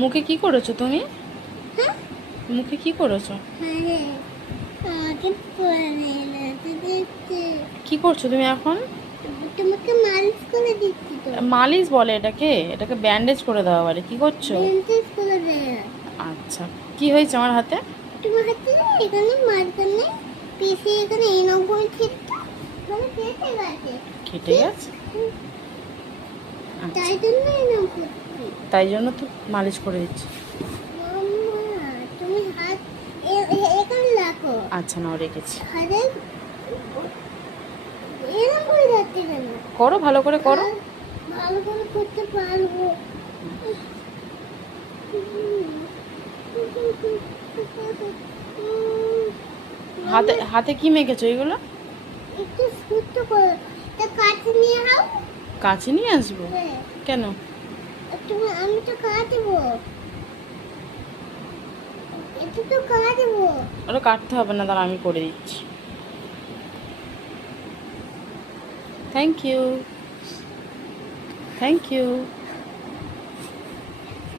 মুখে কি করেছো তুমি? হ্যাঁ? মুখে কি করেছো? হ্যাঁ, আমাকে পরে লাগতে দিচ্ছে। কি করছো তুমি এখন? তোমাকে মালিশ করে দিচ্ছি তো। মালিশ বলে এটাকে? এটাকে ব্যান্ডেজ করে দেওয়া বলে। কি করছো? ব্যান্ডেজ করে দেয়। আচ্ছা, কি হয়েছে আমার হাতে? তোমার হাতে না এখানে মাঝখানে পিঠে এখানে এই নব্বই ছিটটা মানে কেটে গেছে। কেটে গেছে? আচ্ছা, তাই জন্য এরকম করছি। তাই জন্য তো মালিশ করে দিচ্ছি। মাম্মা, তুমি হাত এখানে রাখো। আচ্ছা, নাও রেখেছি। হাতে এরকম করে যাচ্ছে কেন? করো, ভালো করে করো। আর ভালো করে করতে পারবো। হাতে হাতে কি মেখেছো এগুলো? একটু সুস্থ করো। তা কাছে নিয়ে আও। কাছে নিয়ে আসবো? হ্যাঁ, কেন? তুমি আমি তো কাটবো। এটা তো কাটবো। ওটা কাটতে হবে না, দাঁড়া আমি করে দিচ্ছি। Thank you, thank you.